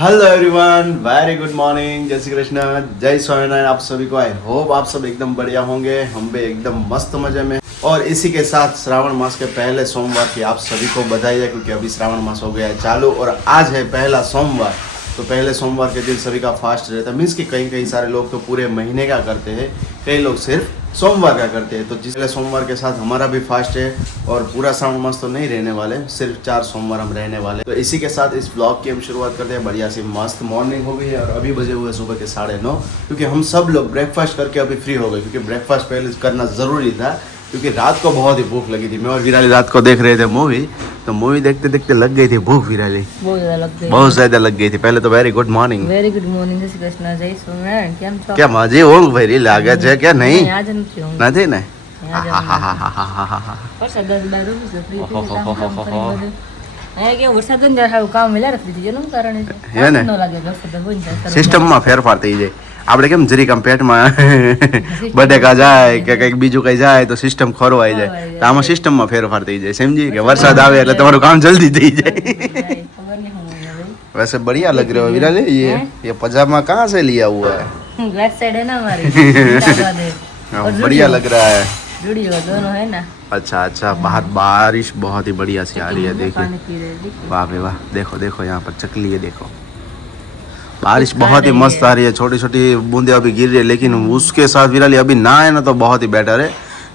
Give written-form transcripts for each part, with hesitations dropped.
Hello everyone, very good morning, जय श्री कृष्ण, जय स्वामीनारायण। आप सभी को आई होप आप सब एकदम बढ़िया होंगे। हम भी एकदम मस्त मजे में। और इसी के साथ श्रावण मास के पहले सोमवार की आप सभी को बधाई है, क्योंकि अभी श्रावण मास हो गया है चालू और आज है पहला सोमवार। तो पहले सोमवार के दिन सभी का फास्ट रहता है। मीन्स कि कई सारे लोग तो पूरे महीने का करते हैं, कई लोग सिर्फ सोमवार का करते हैं। तो जिसले सोमवार के साथ हमारा भी फास्ट है और पूरा श्रावण मास तो नहीं रहने वाले, सिर्फ 4 सोमवार हम रहने वाले। तो इसी के साथ इस ब्लॉग की हम शुरुआत करते हैं। बढ़िया सी मस्त मॉर्निंग हो गई है और अभी बजे हुए सुबह के 9:30, क्योंकि हम सब लोग ब्रेकफास्ट करके अभी फ्री हो गए, क्योंकि ब्रेकफास्ट पहले करना ज़रूरी था, क्योंकि रात को बहुत ही भूख लगी थी। मैं और विराली रात को देख रहे थे मूवी, तो मूवी देखते देखते लग गई थी भूख। विराली बहुत ज्यादा लग गई थी। पहले तो वेरी गुड मॉर्निंग, જય શ્રી કૃષ્ણ, જય સ્વામિનારાયણ। કેમ છો? क्या माजी ઊંઘ ભરી લાગે છે કે નહીં? આજે નથી ઊંઘ. નથી ને? આજે વરસાદ જ બહાર ઊભી છે, ફ્રી થઈ ગઈ, કામ કામ કરી બધું. અહીંયા કેવું વરસાદ જ ને હાવ કામ વેલા રાખી દીધી, એનું કારણ છે. હે ને? ન લાગે વરસાદ હોય ને ત્યારે. સિસ્ટમમાં ફેરફાર થઈ જાય. આપણે કેમ જરીક આમ પેટમાં બટેકા જાય કે કંઈક બીજું કંઈ જાય તો સિસ્ટમ ખોરવાઈ જાય, તો આમાં સિસ્ટમમાં ફેરફાર થઈ જાય. સમજી કે વરસાદ આવે એટલે તમારું કામ જલ્દી થઈ જાય. ખબર નહીં હું હવે. वैसे बढ़िया लग रहे हो विराले। ये पजामा कहाँ से लिया हुआ है? बैक साइड है ना हमारी, जिंदाबाद है। और बढ़िया लग रहा है। जुड़ियो दोनों है ना। अच्छा अच्छा, बाहर बारिश बहुत ही बढ़िया सी आ रही है। देखिए, पानी पी रहे, देखिए। वाह बे वाह, देखो देखो यहाँ पर चकली है, देखो बारिश बहुत ही मस्त आ रही है। छोटी छोटी बूंदे अभी गिर रही है, लेकिन उसके साथ विराली अभी ना आए ना तो बहुत ही बेटर है,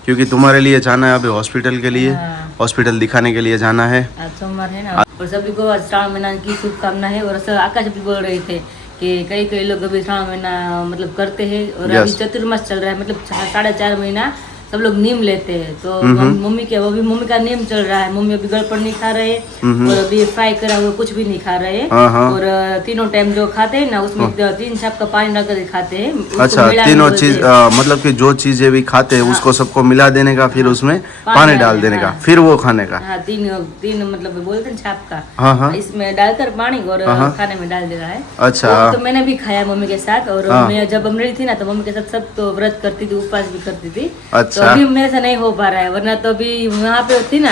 क्योंकि तुम्हारे लिए जाना है अभी हॉस्पिटल के लिए, हॉस्पिटल दिखाने के लिए जाना है। आज सोमवार है ना, और सभी को आज श्रावण महीना की शुभकामना है। और आकाश भी बोल रहे थे कि कई लोग अभी श्रावण महीना मतलब करते हैं, और अभी चतुर्मास चल रहा है, मतलब 4.5 महीना सब लोग नीम लेते हैं। तो मम्मी के वो भी मम्मी का नीम चल रहा है। मम्मी अभी गड़पड़ नहीं खा रहे और अभी फ्राई करा हुआ कुछ भी नहीं खा रहे, और तीनों टाइम जो खाते हैं ना उसमें 3 छाप का पानी डाल कर खाते हैं। अच्छा, तीनों चीज मतलब कि जो चीजें भी खाते हैं उसको सबको मिला देने का, फिर उसमें पानी डाल देने का, फिर वो खाने का। हाँ, तीन मतलब बोलते हैं छाप का, इसमें डालकर पानी और खाने में डाल देना है। अच्छा, तो मैंने भी खाया मम्मी के साथ। और मैं जब अमरेली थी ना तो मम्मी के साथ सब तो व्रत करती थी, उपवास भी करती थी। तो अभी मेरे से नहीं हो पा रहा है, वरना तो अभी वहाँ पे थी ना,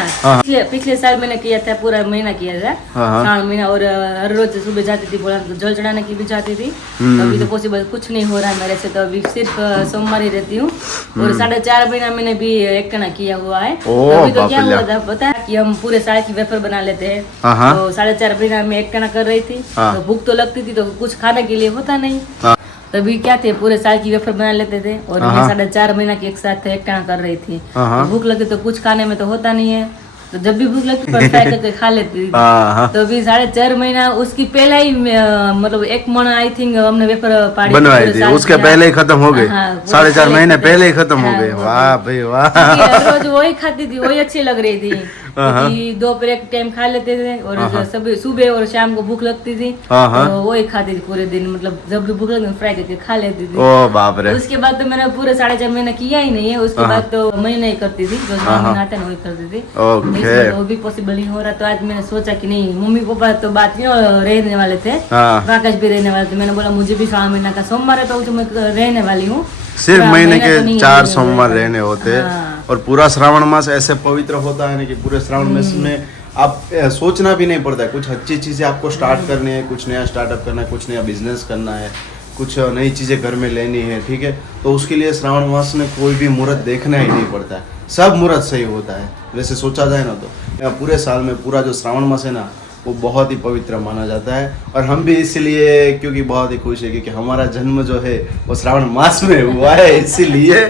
पिछले साल मैंने किया था, पूरा महीना किया था, श्रावण महीना। और हर रोज सुबह जाती थी, बोला जल चढ़ाने की भी जाती थी। तो अभी तो पॉसिबल कुछ नहीं हो रहा है मेरे से, तो अभी सिर्फ सोमवार ही रहती हूँ। और 4.5 महीना मैंने भी एक कना किया हुआ है। तो अभी तो क्या हुआ था पता है, कि हम पूरे साल की वेफर बना लेते हैं। तो 4.5 महीना में एक कना कर रही थी, तो भूख तो लगती थी, तो कुछ खाने के लिए होता नहीं। तभी क्या थे, पूरे साल की वेफर बना लेते थे, और मैं 4.5 महीना की एक साथ एक टाना कर रही थी। तो भूख लगी तो कुछ खाने में तो होता नहीं है, तो जब भी भूख लगती पर फ्राई करके खा लेती थी। तो अभी 4.5 महीना उसकी पहले ही मतलब 1 मन आई थिंक हमने वेफर पाड़ी बनवाई थी, उसके पहले ही खत्म हो गए। 4.5 महीने पहले ही खत्म हो गए। वाह भाई वाह, रोज वही खाती थी, वही अच्छी लग रही थी। दोपहर एक टाइम खा लेते थे, और सुबह और शाम को भूख लगती थी तो वही खाती थी पूरे दिन, मतलब जब भी भूख लगती फ्राई करके खा लेती थी। ओ बाप रे। उसके बाद तो मैंने पूरे 4.5 महीना किया ही नहीं है। उसके बाद तो मैं नहीं करती थी, जो महीना आता है वही करती थी। वो भी पॉसिबल नहीं हो रहा, तो आज मैंने सोचा कि नहीं, मम्मी पापा तो बात नहीं रहने वाले थे, आकाश भी रहने वाले थे। मैंने बोला मुझे भी श्रावण महीना का सोमवार है, तो मैं रहने वाली हूँ। सिर्फ महीने के 4 सोमवार रहने होते हैं, और पूरा श्रावण मास ऐसे पवित्र होता है ना कि पूरे श्रावण मास में आप सोचना भी नहीं पड़ता है। कुछ अच्छी चीजें आपको स्टार्ट करनी है, कुछ नया स्टार्टअप करना है, कुछ नया बिजनेस करना है, कुछ नई चीजें घर में लेनी है, ठीक है। तो उसके लिए श्रावण मास में कोई भी मुहूर्त देखना ही नहीं पड़ता है, सब मुहूर्त सही होता है। वैसे सोचा जाए ना तो पूरे साल में पूरा जो श्रावण मास है ना वो बहुत ही पवित्र माना जाता है। और हम भी इसीलिए क्योंकि बहुत ही खुश है, क्योंकि हमारा जन्म जो है वो श्रावण मास में हुआ है, इसीलिए।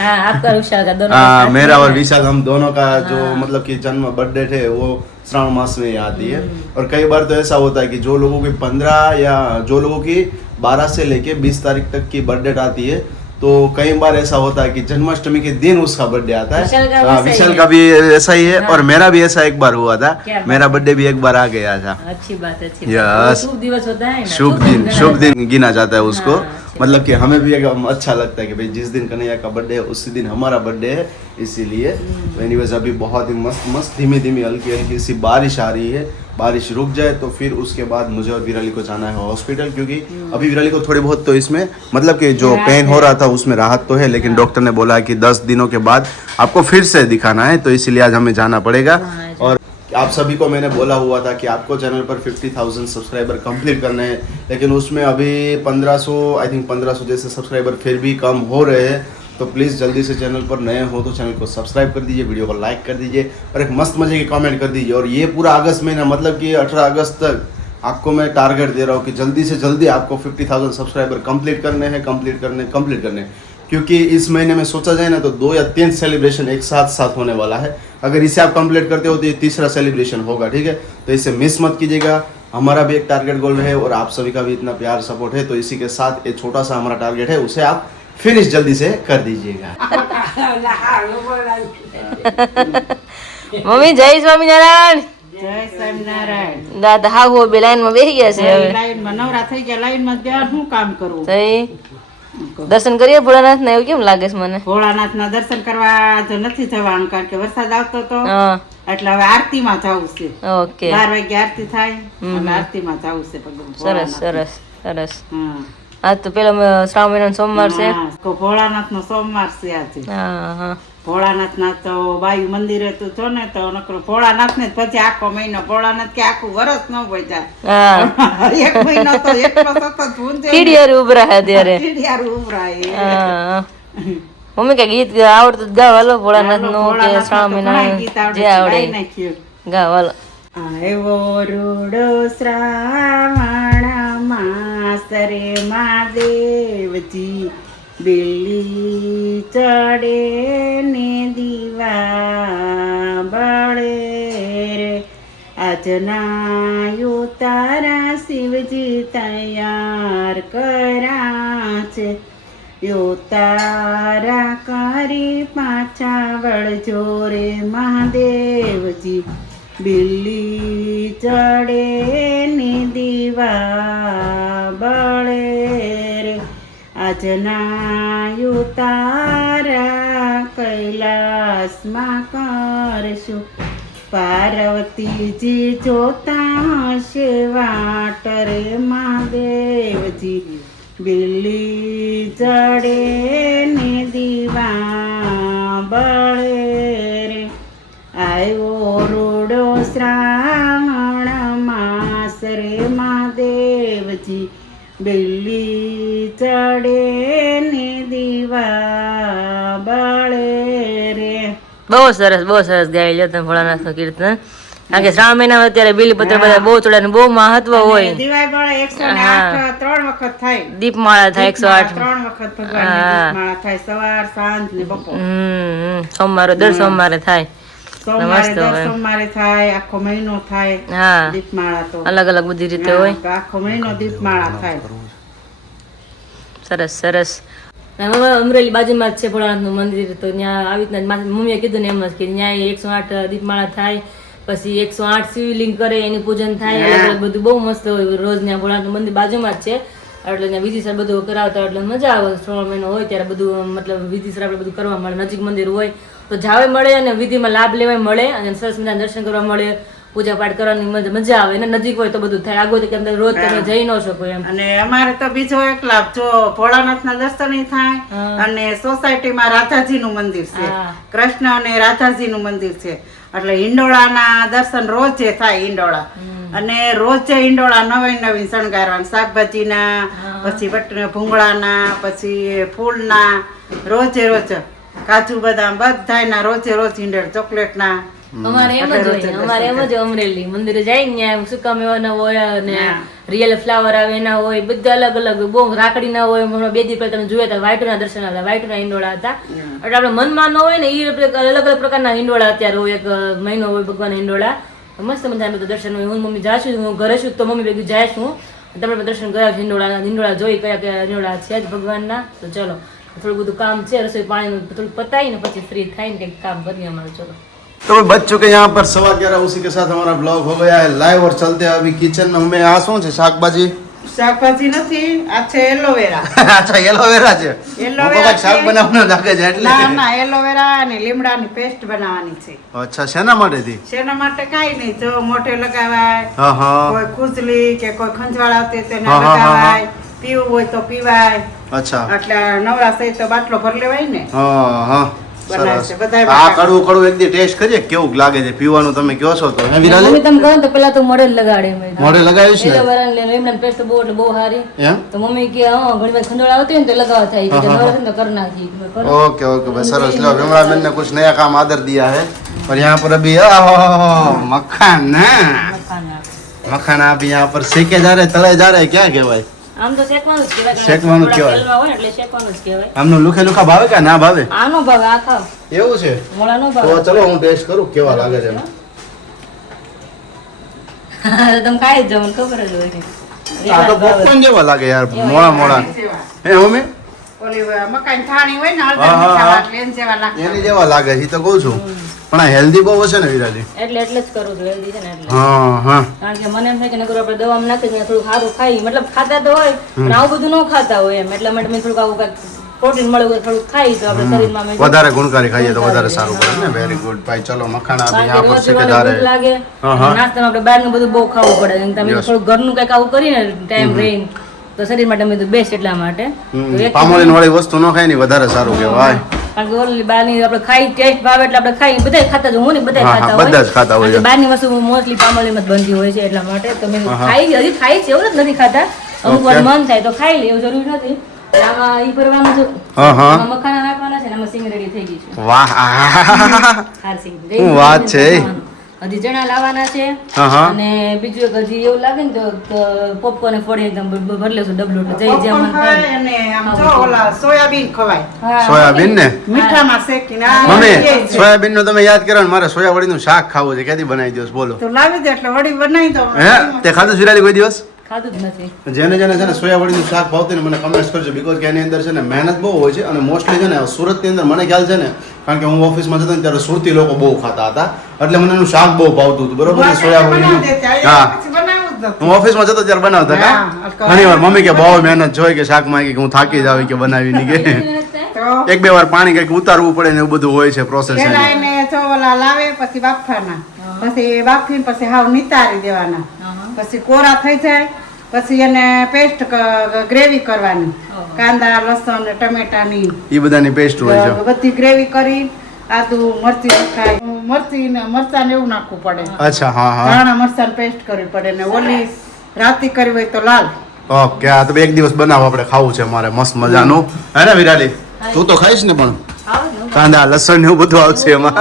आपका विशाल का दोनों मेरा और विशाल हम दोनों का जो मतलब कि जन्म बर्थडे थे वो श्रावण मास में ही आती है। और कई बार तो ऐसा होता है कि जो लोगों की 15 या जो लोगों की 12 से लेके 20 तारीख तक की बर्थडे आती है, तो कई बार ऐसा होता है कि जन्माष्टमी के दिन उसका बर्थडे आता है। विशाल का भी ऐसा ही है। और मेरा भी ऐसा एक बार हुआ था, मेरा बर्थडे भी एक बार आ गया था। अच्छी बात है, शुभ दिवस होता है, शुभ दिन गिना जाता है उसको। मतलब कि हमें भी अच्छा लगता है कि भाई जिस दिन कन्हैया का बर्थडे है उसी दिन हमारा बर्थडे है, इसीलिए। एनीवेज अभी बहुत ही मस्त धीमी धीमी हल्की हल्की सी बारिश आ रही है। बारिश रुक जाए तो फिर उसके बाद मुझे और विराली को जाना है हॉस्पिटल, क्योंकि अभी विराली को थोड़ी बहुत तो इसमें मतलब कि जो पेन हो रहा था उसमें राहत तो है, लेकिन डॉक्टर ने बोला है कि 10 दिनों के बाद आपको फिर से दिखाना है, तो इसीलिए आज हमें जाना पड़ेगा। और आप सभी को मैंने बोला हुआ था कि आपको चैनल पर 50,000 सब्सक्राइबर कंप्लीट करने हैं, लेकिन उसमें अभी 1500 आई थिंक 1500 जैसे सब्सक्राइबर फिर भी कम हो रहे हैं। तो प्लीज़ जल्दी से चैनल पर नए हो तो चैनल को सब्सक्राइब कर दीजिए, वीडियो को लाइक कर दीजिए और एक मस्त मजे की कमेंट कर दीजिए। और ये पूरा अगस्त महीना, मतलब कि 18 अगस्त तक आपको मैं टारगेट दे रहा हूँ कि जल्दी से जल्दी आपको 50,000 सब्सक्राइबर कंप्लीट करने, क्योंकि इस महीने में सोचा जाए ना तो 2 या 3 सेलिब्रेशन एक साथ होने वाला है। अगर इसे आप कंप्लीट करते हो तो ये तीसरा सेलिब्रेशन होगा, ठीक है। तो इसे मिस मत कीजिएगा। हमारा भी एक टारगेट गोल है और आप सभी का भी इतना प्यार सपोर्ट है, तो इसी के साथ एक छोटा सा हमारा टारगेट है, उसे आप फिनिश जल्दी से कर दीजिएगा। મમ્મી જય સ્વામિનારાયણ. જય સ્વામિનારાયણ. દાદા હા હો બે લાઈન માં બેસી ગયા છે હવે. લાઈનમાં નવરા થઈ ગયા, લાઈનમાં ત્યાં શું કામ કરવું? તઈ દર્શન કરીએ ભોળાનાથ ને, એવું કેમ લાગે છે મને? ભોળાનાથ ના દર્શન કરવા જો નથી જવાનું, કારણ કે વરસાદ આવતો હતો હા એટલે હવે આરતીમાં જવું છે. ઓકે 12 વાગે આરતી થાય એટલે આરતીમાં જવું છે પગમ. સરસ સરસ સરસ. હા આજ તો પેલો શ્રાવણ મહિનો સોમવાર છે. ભોળાનાથ નો સોમવાર છે આજે. હા હા ભોળાનાથ ના તો બાયુ મંદિરે તું છો ને તો નકરો ભોળાનાથ ને પછી આખો મહિનો, ભોળાનાથ કે આખું વરસ ન હોય જાય. હા એક મહિનો તો એટલો સતત ભૂંજે કીડિયારું ઉભરા હે ત્યારે. કીડિયારું ઉભરાય. હા મમ્મી કે ગીત આવડતું જ ગાવ હાલો ભોળાનાથ નું કે શ્રાવણ મહિના જે આવડે ગાવ હાલો. આવ્યો રૂડો શ્રાવણ માસ રે મહાદેવજી, બિલ્લી ચડે ને દીવા બળે રે, આજના તારા શિવજી તૈયાર કર્યા છે, તારા કરી પાછા વળજો રે મહાદેવજી, બિલ્લી ચડે ને દીવા બળે રે, આજના તારા કૈલાસમાં કરશું, પાર્વતીજી જોતા હશે વાટ રે મહાદેવજી, બિલ્લી ચડે ને દીવા બળે રે, આવ્યો રૂડો શ્રાવણ માસ રે મહાદેવજી, બિલ્લી ચડે ને દીવા બળે રે. બહુ સરસ ગાઈ લો તમે ભોળાનાથ નું કીર્તન. કારણ કે શ્રાવણ મહિનામાં અત્યારે બીલીપત્ર બધા બહુ ચડાવે, બહુ મહત્વ હોય. દિવાળી બળે 108 3 વખત થાય, દીપમાળા થાય 108 3 વખત ભગવાનની દીપમાળા થાય, સવાર સાંજ ને બપોર. સોમવારે દર સોમવારે થાય. સોમવારે દર સોમવારે થાય, આખો મહિનો થાય. હા દીપમાળા તો અલગ અલગ બધી રીતે હોય. આખો મહિનો દીપમાળા થાય. સરસ સરસ. અમરેલી બાજુમાં જ છે ભોળાનાથ નું મંદિર, તો ત્યાં આવી રીતના મમ્મીએ કીધું ને એમ જ કે ત્યાં 108 દીપમાળા થાય, પછી 108 શિવલિંગ કરે, એનું પૂજન થાય, અલગ અલગ બધું બહુ મસ્ત હોય. રોજ ત્યાં ભોળાનાથ નું મંદિર બાજુમાં જ છે, એટલે ત્યાં વિધિસર બધું કરાવતા, એટલે મજા આવે. શ્રાવણ મહિનો હોય ત્યારે બધું મતલબ વિધિસર આપણે બધું કરવા મળે, નજીક મંદિર હોય તો જાવે મળે અને વિધિમાં લાભ લેવાય મળે, અને સરસ મજાના દર્શન કરવા મળે, પૂજા પાઠ કરવાની મજા આવે. એને નજીક હોય તો બધું થાય, આગળ કે અંદર રોજ તમે જઈ ન શકો એમ. અને અમારે તો બીજો એક લાભ, જો ભોળાનાથ ના દર્શન થાય અને સોસાયટીમાં રાધાજી નું મંદિર છે, કૃષ્ણ અને રાધાજી નું મંદિર છે, એટલે હિંડોળાના દર્શન રોજે થાય. હિંડોળા અને રોજે હિંડોળા નવીન શણગારવાના, શાકભાજીના, પછી ભૂંગળાના, પછી ફૂલના, રોજે રોજ કાજુ બદામ બધાના રોજે રોજ હિંડોળ, ચોકલેટના. અમારે એમ જ હોય, અમરેલી મંદિરે જાય ને ત્યાં સુકા મેવાના હોય અને રિયલ ફ્લાવર આવે એના હોય, બધા અલગ અલગ, બહુ રાખડી ના હોય. હમણાં 2 દિવસ પહેલા તમે જોયા હતા વાઈટના દર્શન હતા, વાઈટના હિંડોળા હતા. એટલે આપણે મનમાં ન હોય ને એ અલગ અલગ પ્રકારના હિંડોળા અત્યારે હોય, એક મહિનો હોય ભગવાન હિંડોળા, મસ્ત મજાના બધા દર્શન હોય. હું મમ્મી જા છું, હું ઘરે છું તો મમ્મી ભેગી જાય છું, તમે દર્શન કર્યા હિંડોળા જોઈ કયા કયા હિંડોળા છે જ ભગવાનના. તો ચલો થોડું બધું કામ છે, રસોઈ પાણીનું થોડું પતાવીને પછી ફ્રી થાય ને કંઈક કામ કરીએ અમારું. ચલો तो बच चुके हैं यहाँ पर 11:15, उसी के साथ हमारा ब्लॉग हो गया है लाइव और चलते हैं अभी किचन में. हमें यहाँ શું છે શાકભાજી? શાકભાજી નથી, આ છે એલોવેરા. અચ્છા એલોવેરા છે. એલોવેરા શાક બનાવવાનું લાગે છે એટલે? ના એલોવેરા અને લીમડાની પેસ્ટ બનાવવાની છે. અચ્છા શેના માટેથી? શેના માટે કાઈ નહીં, જો મોઢે લગાવાય, હા હા, કોઈ ખુજલી કે કોઈ ખંજવાળ આવતી તેને લગાવાય, પીવું હોય તો પીવાય. અચ્છા એટલે નવરા સહિત તો બાટલો ભરી લેવાય ને. હા હા બનાવે છે બધા આ કડવું કડવું એક દી ટેસ્ટ કરીએ કેવું લાગે છે પીવાનું તમે કહો છો તો હે વિરાલી મમ્મી તમે કહો તો પેલા તો મોડેલ લગાડે મોઢે લગાવીશ ને એલોવેરા ને લીમડા પેસ્ટ બહુ એટલે બહુ સારી એમ તો મમ્મી કે હા ઘણી વાર ખંડોળ આવતી હોય ને તો લગાવવા થાય કે નવરાત્રી તો कर નાખી ओके ओके भाई सरस लो विमला बहन ने कुछ नया काम आदर दिया है और यहाँ पर अभी मक्खन मक्खन आप यहाँ पर सेके जा रहे तले जा रहे क्या के भाई આમ તો શેકવાનું જ કહેવાય શેકવાનું જ કહેવાય. તેલમાં હોય ને એટલે શેકવાનું જ કહેવાય આમનું લુખે લુખા ભાવે કે ના ભાવે આનો ભાવ આ ખાવ એવું છે મોળા નો ભાવ તો ચલો હું ટેસ્ટ કરું કેવા લાગે છે તમે ખાઈ જ જાવ મને ખબર જ હોય આ તો પોપકોર્ન જેવા લાગે યાર મોળા મોળા હે મમ્મી ઓલી મકાઈ થાળી હોય ને હા, હા, હા. હળદર લેન જેવા લાગે એની જેવા લાગે છે ઈ તો કહું છું પણ આ હેલ્ધી બહુ હશે ને વિરાજી એટલે જ કરું છું હેલ્ધી છે ને એટલે હા હા કારણ કે મને એમ થાય કે નકર આપણે દવામાં નાખી દઈએ થોડું સારું ખાઈ મતલબ ખાતા તો હોય પણ આવું બધું ન ખાતા હોય એમ એટલા માટે મેં થોડુંક આવું કાંઈક પ્રોટીન મળે હોય થોડુંક ખાઈ તો આપણે શરીરમાં મેં વધારે ગુણકારી ખાઈએ તો વધારે સારું પડે ને વેરી ગુડ ભાઈ ચલો મખાના અભી કારણ यहाँ કે पर રોજ सीखे રોજ जा ભૂખ रहे લાગે નાસ્તામાં આપણે બહારનું બધું બહુ ખાવું પડે અને તમે થોડું ઘરનું કંઈક આવું કરીને ટાઈમ રહીને તો શરીર માટે મેં બેસ્ટ એટલા માટે તો એક પામોલીન વાળી વસ્તુ ન ખાય ને વધારે સારું કહેવાય કારણ કે ઓલી બહારની આપણે ખાઈ ટેસ્ટ ભાવે એટલે આપણે ખાઈ બધા ખાતા જ હું ને બધા હા, હા, ખાતા બધા જ ખાતા હોય હોય બહારની વસ્તુ મોસ્ટલી પામોલીમાં જ બનતી હોય છે એટલા માટે તો મેં હજી ખાઈ છે એવું જ નથી ખાતા અમુક વાર મન થાય તો ખાઈ લે એવું જરૂરી નથી એટલે આમાં ઈ ભરવાનું છે હા હા આમાં મખાના નાખવાના છે ને આમાં સિંગ રેડી થઈ ગઈ છે વાહ હાર સિંગ શું વાત છે? હજી ચણા લાવવાના છે હા હા અને બીજું એક હજી એવું લાગે ને તો પોપકોર્ન ફોડી એકદમ ભરી લેશું ડબલું એટલે જઈ જેમ મન ખવાય થાય અને આમ જો ઓલા સોયાબીન ખવાય હા. સોયાબીન ને મીઠામાં શેકીને આ મમ્મી એ છે. સોયાબીન નું તમે યાદ કરો ને મારે સોયાવડીનું શાક ખાવું છે ક્યાંથી બનાવી દો બોલો તો લાવી દે એટલે વડી બનાવી દો હે તે ખાધું વિરાલી કોઈ દિવસ ખાધું જ નથી જેને જેને છે ને સોયાવડીનું શાક ભાવતું ને મને કમેન્ટ કરજો બીકોઝ કે એની અંદર છે ને મહેનત બહુ હોય છે અને મોસ્ટલી છે ને સુરતની અંદર મને ખ્યાલ છે ને કારણ કે હું ઓફિસમાં જતો ને ત્યારે સુરતી લોકો બહુ ખાતા હતા એટલે મને એનું શાક બહુ ભાવતું હતું બરોબર છે સોયાવડીનું હા પછી બનાવું જ નથી. હું ઓફિસમાં જતો ત્યારે બનાવતા કા હા, ઘણી વાર મમ્મી કે બહુ મહેનત જોઈ કે શાકમાં કે હું થાકી જાવ કે બનાવી ની કે તો એક બે વાર પાણી કઈક ઉતારવું પડે ને એવું બધું હોય છે પ્રોસેસ પેલા એને જો ઓલા લાવે પછી બાફવાના પછી બાફીને પછી હાવ નિતારી દેવાના પછી કોરા થઈ જાય પછી એને પેસ્ટ ગ્રેવી કરવાની કાંદા લસણ ને ટમેટાની એ બધાની પેસ્ટ હોય છે બધી ગ્રેવી કરી આદુ મરચી નખાય મરચી ને મરચાં ને એવું નાખવું પડે અચ્છા હા હા ધાણા મરચાં પેસ્ટ કરવી પડે ને ઓલી રાતી કરવી હોય તો લાલ ઓકે આ તો એક દિવસ બનાવો આપણે ખાવું છે મારે મસ્ત મજાનું હે ને વિરાલી તું તો ખાઈશ ને પણ કાંદા લસણ ને એવું બધું આવશે એમાં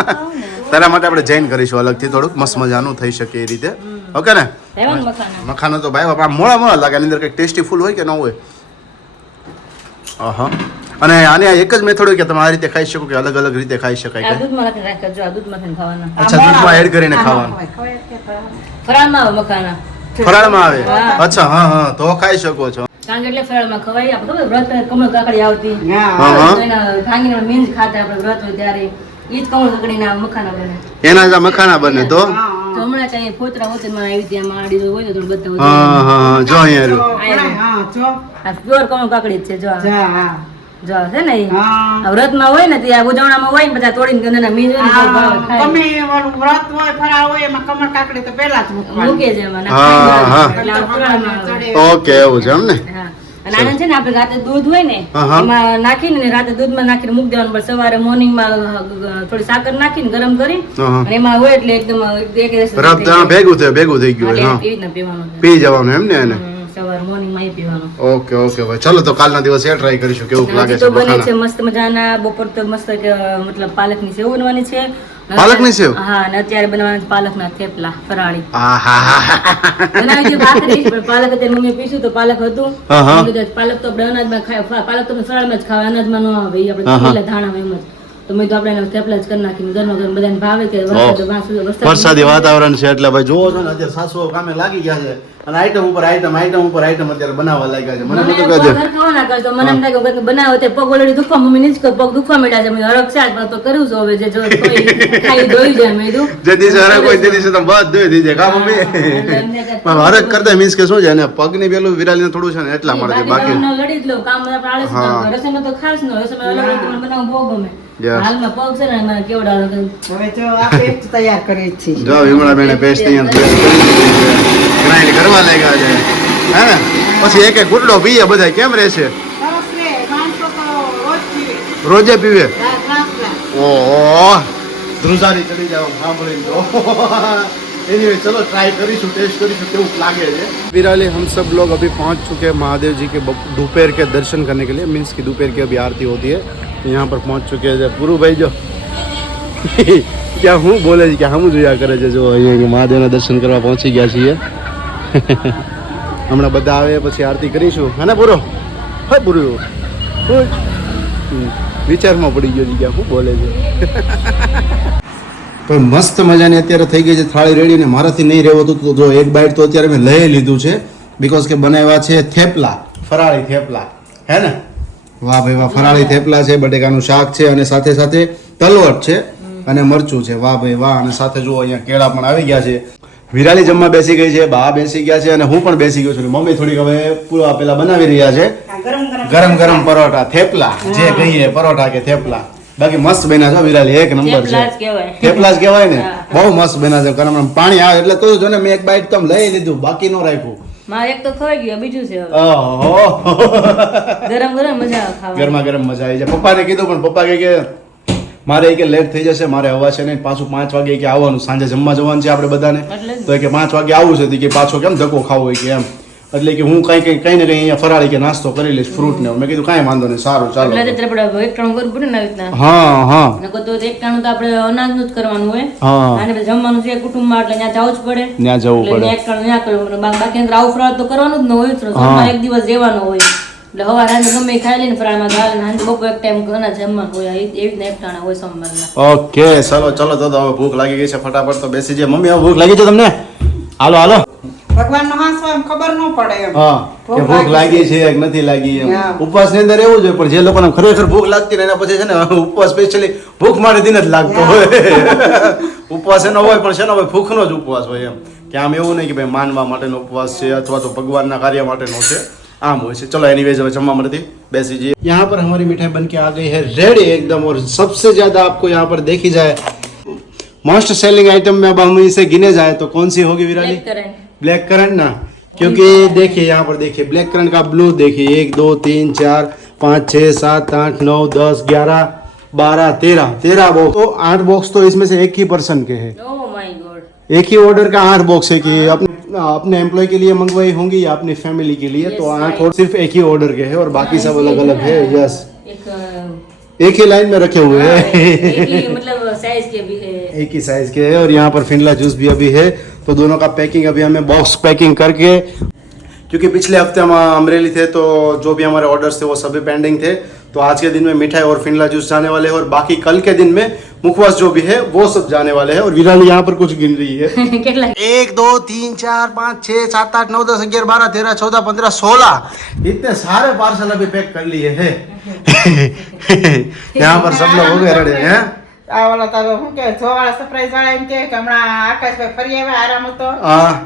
તારા માટે આપણે જૈન કરીશું અલગથી થોડુંક મસ્ત મજાનું થઈ શકે એ રીતે ઓકે ને રહેવાનું મખાના મખાનો તો ભાઈ બાપા મોળા મોળા લાગે એની અંદર કંઈક ટેસ્ટી ફૂલ હોય કે ન હોય અને આને આ એક જ મેથડ હોય કે તમે આ રીતે ખાઈ શકો કે અલગ અલગ રીતે ખાઈ શકાય આ કે દૂધમાં નાખીને રાખ્યા જો આ દૂધમાં નાખીને ખાવાના અચ્છા દૂધમાં એડ કરીને ખાવાનું ફરાળમાં આવે મખાના ફરાળમાં આવે હા. અચ્છા હા હા તો ખાઈ શકો છો કારણ કે એટલે ફરાળમાં ખવાય આપણે ખબર વ્રત કમળ કાકડી આવતી હા. હા. તો એના ભાંગીને મીંજ ખાતા આપણે વ્રત હોય ત્યારે ઈ જ કમળ કાકડીના મખાના બને એના જ આ મખાના બને તો તો હમણાં ચાહીએ ફોતરા હોતરમાં આવી ત્યાં માડી હોય ને તો બધા હા હા જો અહીંયા રહ્યું. આ પ્યોર કમળ કાકડી જ છે જો આ. હા જો આ છે ને ઈ. હા આ વ્રતમાં હોય ને ત્યાં ઉજવણામાં હોય ને બધા તોડીને ગંધાના મીંજ હોય ને તો ભાવે ખાય. તમે ઓલું વ્રત હોય ફરાળ હોય એમાં કમળ કાકડી તો પેલા જ મૂકવાની મૂકે છે એમાં હા, હા. એટલે આ ફરાળમાં આવે. ઓકે એવું છે એમ ને હા. અને આનંદ છે ને આપણે રાતે દૂધ હોય ને હા. એમાં નાખીને ને રાતે દૂધમાં નાખીને મૂકી દેવાનું પણ સવારે મોર્નિંગમાં થોડી સાકર નાખીને ગરમ કરીને હા. અને એમાં હોય એટલે એકદમ એક રસ થઈ રબ જાય. ભેગું થઈ ગયું હોય એટલે હા એવી રીતના પીવાનું છે. પી જવાનું એમ ને એને સવારે મોર્નિંગમાં એ પીવાનું ઓકે ઓકે ભાઈ ચલો તો કાલના દિવસે એ ટ્રાય કરીશું કેવું લાગે હજી છે તો બને છે મખાના મસ્ત મજાના બપોર તો મસ્ત મતલબ પાલકની સેવ બનવાની છે પાલકની સેવ? હા અને અત્યારે બનાવવાના છે પાલકના થેપલા ફરાળી આહાહા. બનાવી છે ભાખરી પણ પાલક અત્યારે મમ્મી પીશું તો પાલક હતું હા, હા. મેં કીધું પાલક તો આપણે અનાજમાં ખાય પાલક તો આપણે ફરાળમાં જ ખાવા અનાજમાં ન આવે ઈ આપણે હા, હા. તળેલા ધાણામાં એમ જ તો મેં તો આપણે એના થેપલા જ કરી નાખીને ગરમા ગરમ બધાને ભાવે કે વરસાદ વરસાદી વાતાવરણ છે એટલે ભાઈ જોવો છો ને અત્યારે સાસુઓ કામે લાગી ગયા છે અને આઈટમ ઉપર આઈટમ અત્યારે બનાવવા લાગ્યા છે મને મને નતું પગ કહેજો. હરખાવા ના કરતો મને એમ થાય કે બનાવો તે પગ ઓલરેડી દુખવા મમ્મી નીચ પગ દુખવા માંડ્યા છે મેં હરખ છે પણ તો કર્યું છું હવે જે જો કોઈ ખાઈ ધોઈ જાય મેં કીધું જે દિવસે હરખ હોય તે દિવસે તમે બધું ધોઈ દીધે કા મમ્મી એટલે એમને કાંઈ પણ હરખ કરતા મીન્સ કે શું છે ને પગની પેલું વિરાલીને થોડું છે ને એટલા માટે બાકી બાકી લડી જ લઉં કામ આપણે આળસ ના કરે. રસોઈમાં તો ખાસ ન રસોઈમાં અલગ અલગ મને બનાવવું બહુ ગમે Yes. હાલમાં પગ છે ને એમાં કેવડા હવે જો આ પેસ્ટ તૈયાર કરીએ છીએ જો વિમળા બેને પેસ્ટ ગ્રાઇન્ડ કરવા લાગ્યા છે હે ને પછી એક એક ગુટલો પીએ બધા કેમ રહેશે સરસ રે માણસો તો રોજ પીવે રોજે પીવે રાત રાતના. ઓહો ધ્રુજારી ચડી જાવ સાંભળીને તો एनीवे चलो ट्राई करीશું टेस्ट करीશું કેવું લાગે છે विराली हम सब लोग अभी पहुंच चुके हैं महादेव जी के दोपहर के दर्शन करने के लिए मीन्स की दोपहर की अभी आरती होती है यहाँ पर पहुंच चुके हैं पूरू भाई जो क्या हूँ बोले जी क्या हम જોયા કરે છે જો અહીંયા મહાદેવના દર્શન કરવા પહોંચી ગયા છીએ હમણાં બધા આવે પછી આરતી કરીશું હે ને પૂરો હા પૂરું વિચારમાં પડી ગયો છે क्या હું બોલે છે પણ મસ્ત મજાની અત્યારે થઈ ગઈ છે થાળી રેડી ને મારાથી નહીં રહેવાતું તો જો એક બાઈટ તો અત્યારે મેં લઈ લીધું છે બીકોઝ કે બનાવ્યા છે થેપલા ફરાળી થેપલા હે ને વાહ ભાઈ વાહ ફરાળી થેપલા છે બટેકાનું શાક છે અને સાથે સાથે તલવટ છે અને મરચું છે વાહ ભાઈ વાહ અને સાથે જુઓ અહીંયા કેળા પણ આવી ગયા છે વિરાલી જમવા બેસી ગઈ છે બા બેસી ગયા છે અને હું પણ બેસી ગયો છું મમ્મી થોડીક હવે પૂરા પેલા બનાવી રહ્યા છે ગરમ ગરમ પરોઠા થેપલા જે કહીએ પરોઠા કે થેપલા બાકી મસ્ત બન્યા છે વિરાલી એક નંબર છે થેપલા જ કહેવાય ને બહુ મસ્ત બન્યા છે ગરમ પાણી આવે એટલે તો જો ને મેં એક બાઈટ તો લઈ લીધું બાકી ન રાખ્યું મારે એક તો ખવાઈ ગયો બીજું છે ઓહો ગરમ ગરમ મજા આવે ખાવાની ગરમા ગરમ મજા આવી જાય પપ્પાને કીધું પણ પપ્પા કહે કે મારે કે લેટ થઈ જશે મારે હવા છે ને પાછું 5 વાગે કે આવવાનું સાંજે જમવા જવાનું છે આપણે બધાને તો કે 5 વાગે આવવું છે કે પાછો કેમ ધક્કો ખાવો હોય કે એમ એટલે કે હું કઈ ને કઈ અહીંયા ફરાળી કે નાસ્તો કરી લઈશ ફ્રૂટ ને મેં કીધું કાંઈ વાંધો નહીં સારું ચાલો એટલે તે આપણે એક ટાણું કરવું પડે ને આવી રીતના હા હા નકો તો એક ટાણું તો આપણે અનાજનું જ કરવાનું હોય હા અને પછી જમવાનું છે કુટુંબમાં એટલે ત્યાં જવું જ પડે ત્યાં જવું એટલે પડે એક ટાણું ત્યાં કરવું બાકી અંદર આવું ફરાળ તો કરવાનું જ ન હોય સોમવાર એક દિવસ રહેવાનો હોય એટલે હવા રાંધે ગમે ખાઈ લઈને ફરાળમાં દાળ ને સાંજે બપોર એક ટાઈમ અનાજ જમવાનું હોય એવી રીતના એક ટાણા હોય સોમવારના ઓકે ચલો તો હવે ભૂખ લાગી ગઈ છે ફટાફટ તો બેસી જાય મમ્મી હવે ભૂખ લાગી છે તમને હાલો હાલો ભગવાનનો હાંસવો એમ ખબર ન પડે એમ હા કે ભૂખ લાગી છે કે નથી લાગી એમ ઉપવાસ ની અંદર એવું જ હોય પણ જે લોકોને ખરેખર ભૂખ લાગતી ને એના પછી છે ને ઉપવાસ સ્પેશિયલી ભૂખ માટે દિન જ લાગતો હોય ઉપવાસ એનો હોય પણ છે ને ભૂખનો જ ઉપવાસ હોય એમ કે આમ એવું નહીં કે ભાઈ માનવા માટેનો ઉપવાસ છે અથવા તો ભગવાનના કાર્ય માટેનો છે आम हो चलो एनीवेज जम्मा मरती बैसी जी यहाँ पर हमारी मिठाई बन के आ गई है रेडी एकदम और सबसे ज्यादा आपको यहाँ पर देखी जाए मोस्ट सेलिंग आइटम में अब हम इसे गिने जाए तो कौन सी होगी विराली ब्लैक करंट ना क्योंकि देखिए यहाँ पर देखिए ब्लैक करंट का ब्लू देखिए 1 2 3 4 5 6 7 8 9 10 11 12 13 बॉक्स तो 8 बॉक्स तो इसमें से एक ही पर्सन के हैं एक ही ऑर्डर का 8 बॉक्स है कि अपने एम्प्लॉय के लिए मंगवाई होंगी या अपनी फैमिली के लिए तो 8 और सिर्फ एक ही ऑर्डर के हैं और बाकी सब अलग अलग है यस एक ही लाइन में रखे हुए हैं मतलब साइज के भी है एक ही साइज के है और यहाँ पर फिनला जूस भी अभी है तो दोनों का पैकिंग अभी हमें बॉक्स पैकिंग करके क्योंकि पिछले हफ्ते हम अमरेली थे तो जो भी हमारे ऑर्डर्स थे वो सभी पेंडिंग थे तो आज के दिन में मिठाई और फिनला जूस जाने वाले हैं और बाकी कल के दिन में मुखवास जो भी है वो सब जाने वाले हैं और विराली यहाँ पर कुछ गिन रही है 1 2 3 4 5 6 7 8 9 10 11 12 13 14 15 16 इतने सारे पार्सल अभी पैक कर लिए हैं यहाँ पर सब लोग हो गए रेडी हैं આ ઓલા તારો શું કે જોવાળા સરપ્રાઈઝ વાળા એમ કે હમણાં આકાશભાઈ ફરી આવ્યા આરામ હતો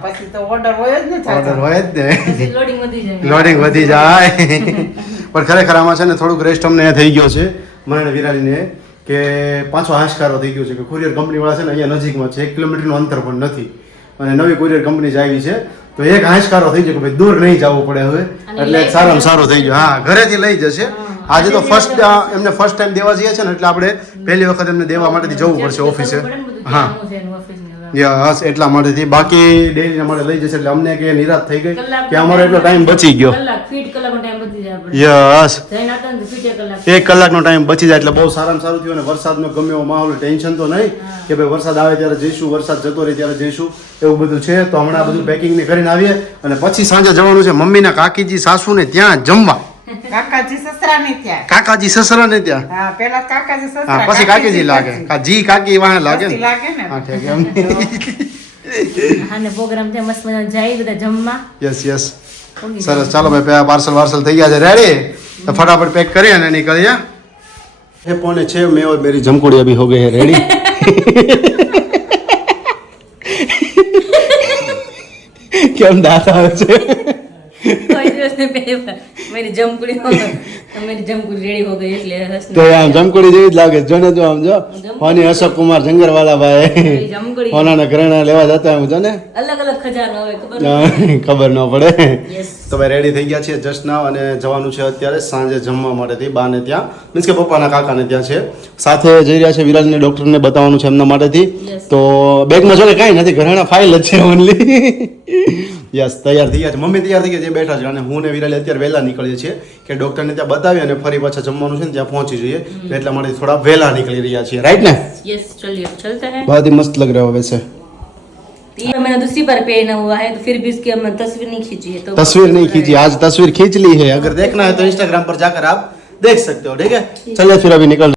પછી તો ઓર્ડર હોય જ ને ઓર્ડર હોય જ ને લોડિંગ વધી જાય પણ ખરેખર આમાં છે ને થોડુંક રેસ્ટ અમને થઈ ગયો છે મને વિરાલીને કે પાછો હાશકારો થઈ ગયો છે કે કુરિયર કંપની વાળા છે ને અહીંયા નજીકમાં છે 1 કિલોમીટરનું અંતર પણ નથી અને નવી કુરિયર કંપની જ આવી છે તો એક હાશકારો થઈ ગયો કે ભાઈ દૂર નહીં જવું પડે હવે એટલે એક સારામાં સારો થઈ ગયો હા ઘરેથી લઈ જશે આજે તો એમને ફર્સ્ટ ટાઈમ દેવા જઈએ છે ને એટલે આપણે પહેલી વખત એમને દેવા માટેથી જવું પડશે ઓફિસે હા યસ એટલા માટેથી બાકી ડેલી અમારે લઈ જશે એટલે અમને કે નિરાશ થઈ ગઈ કે અમારો એટલો ટાઈમ બચી ગયો યસ 1 કલાકનો ટાઈમ બચી જાય એટલે બહુ સારામાં સારું થયું અને વરસાદનો ગમે એવો માહોલ ટેન્શન તો નહીં કે ભાઈ વરસાદ આવે ત્યારે જઈશું વરસાદ જતો રહે ત્યારે જઈશું એવું બધું છે તો હમણાં બધું પેકિંગ ને કરીને આવીએ અને પછી સાંજે જવાનું છે મમ્મીના કાકીજી સાસુને ત્યાં જમવા કાકાજી સસરા ને ત્યાં કાકાજી સસરા ને ત્યાં હા પેલા કાકાજી સસરા હા પછી કાકીજી લાગે જી કાકી વાહ લાગે ને લાગે ને હા ઠીક એમ અને પ્રોગ્રામ છે મસ્ત મજા જાય બધા જમવા યસ સરસ ચાલો ભાઈ पार्सल થઈ ગયા છે रेडी तो फटाफट पैक करिए અને निकलिए 6:45 में और मेरी जमकुड़ी अभी हो गई है रेडी કેમ દાંત આવે છે उसने पहली बार मेरी जमकुड़ी रेडी हो गई એટલે હસને તો આમ જમકુડી જેવી જ લાગે જો ને જો આમ જો હોની અશોક કુમાર જંગરવાલા ભાઈ જમકુડી હોનાના ઘરેણા લેવા જતા હું જો ને અલગ અલગ ખજાનો હવે ખબર ખબર ન પડે યસ તો ભાઈ રેડી થઈ ગયા છીએ જસ્ટ નાવ અને જવાનું છે અત્યારે સાંજે જમવા માટેથી બાને ત્યાં મીન્સ કે પપ્પાના કાકાને ત્યાં છે સાથે જઈ રહ્યા છે વિરાજને ડોક્ટરને બતાવવાનું છે એમના માટેથી તો બેગમાં જો કે કાંઈ નથી ઘરેણા ફાઇલ જ છે ઓનલી યસ તૈયાર થઈ ગયા છે મમ્મી તૈયાર થઈ ગયા છે બેઠા છે અને હું ને વિરાજ અત્યારે વહેલા નીકળીએ છીએ કે ડોક્ટરને ત્યાં બતાવી અને ફરી પાછા જમવાનું છે ને ત્યાં પહોંચી જઈએ તો એટલા માટે થોડા વહેલા નીકળી રહ્યા છીએ રાઈટ ને यस चलिए चलते हैं बहुत ही मस्त लग रहा है वैसे ये मैंने दूसरी बार पहना हुआ है तो फिर भी इसकी हमने तस्वीर नहीं खींची है तो तस्वीर नहीं खींची आज तस्वीर खींच ली है अगर देखना है तो इंस्टाग्राम पर जाकर आप देख सकते हो ठीक है चलिए फिर अभी निकल